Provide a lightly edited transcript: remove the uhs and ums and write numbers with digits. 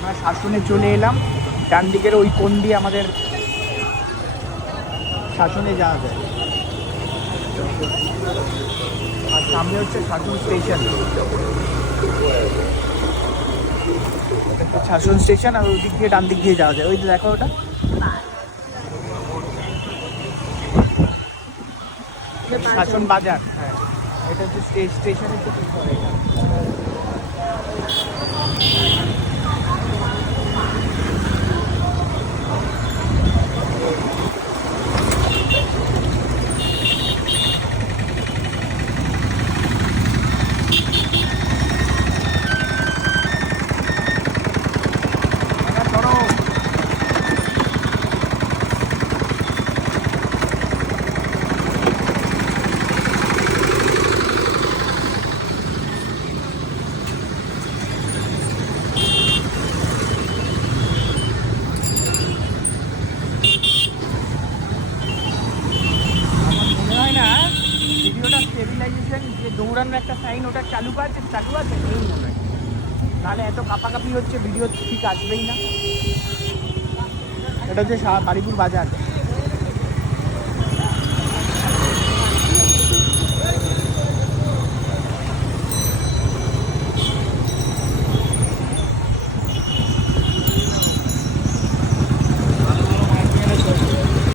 আমরা শাসনে চলে এলাম। ডান দিকের ওই কোণ দিয়ে আমাদের শাসনে যাওয়া যায়। আর সামনে হচ্ছে শাসন স্টেশন। শাসন স্টেশন আর ওই দিক দিয়ে ডান দিক দিয়ে যাওয়া যায়। ওই যে দেখো ওটা শাসন বাজার। হ্যাঁ, এটা হচ্ছে স্টেশনের থেকে পরে। স্টেবিলাইজেশন যে দৌড়ানোর একটা সাইন ওটা চালু আছে নেই মনে হয়, নাহলে এত কাঁপাকাঁপি হচ্ছে ভিডিও ঠিক আসবেই না। এটা হচ্ছে বারুইপুর বাজার।